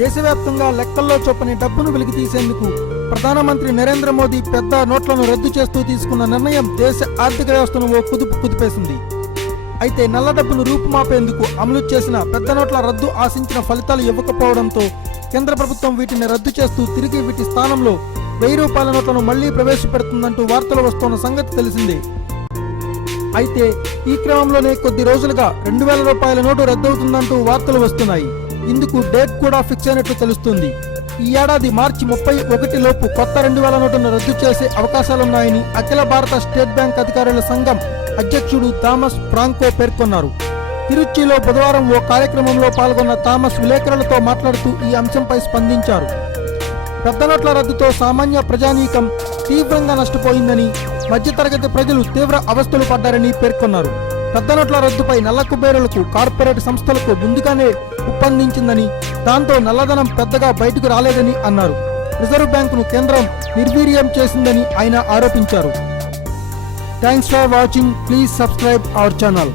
దేశవ్యాప్తంగా లెక్కల్లో చొప్పని డబ్బును వెలికితీసేందుకు ప్రధానమంత్రి నరేంద్ర మోదీ పెద్ద నోట్లను రద్దు చేస్తూ తీసుకున్న నిర్ణయం దేశ ఆర్థిక వ్యవస్థను ఓ కుదిపేసింది. అయితే నల్ల డబ్బును రూపుమాపేందుకు అమలు చేసిన పెద్ద నోట్ల రద్దు ఆశించిన ఫలితాలు ఇవ్వకపోవడంతో కేంద్ర ప్రభుత్వం వీటిని రద్దు చేస్తూ తిరిగి వీటి స్థానంలో 1000 రూపాయల నోట్లను మళ్లీ ప్రవేశపెడుతుందంటూ వార్తలు వస్తున్న సంగతి తెలిసిందే. అయితే ఈ క్రమంలోనే కొద్ది రోజులుగా 2000 రూపాయల నోటు రద్దవుతుందంటూ వార్తలు వస్తున్నాయి. ఇందుకు డేట్ కూడా ఫిక్స్ అయినట్లు తెలుస్తుంది. ఈ ఏడాది మార్చి 31 లోపు కొత్త 2000 నోటును రద్దు చేసే అవకాశాలున్నాయని అఖిల భారత స్టేట్ బ్యాంక్ అధికారుల సంఘం అధ్యక్షుడు థామస్ ఫ్రాంకో పేర్కొన్నారు. తిరుచిలో బుధవారం ఓ కార్యక్రమంలో పాల్గొన్న థామస్ విలేకరులతో మాట్లాడుతూ ఈ అంశంపై స్పందించారు. పెద్ద నోట్ల రద్దుతో సామాన్య ప్రజానీకం తీవ్రంగా నష్టపోయిందని, మధ్యతరగతి ప్రజలు తీవ్ర అవస్థలు పడ్డారని పేర్కొన్నారు. పెద్ద నోట్ల రద్దుపై నల్ల కుబేరులకు కార్పొరేట్ సంస్థలకు ముందుగానే ఒప్పందించిందని, దాంతో నల్లధనం పెద్దగా బయటకు రాలేదని అన్నారు. రిజర్వ్ బ్యాంకును కేంద్రం నిర్వీర్యం చేసిందని ఆయన ఆరోపించారు. Thanks for watching. Please subscribe our channel.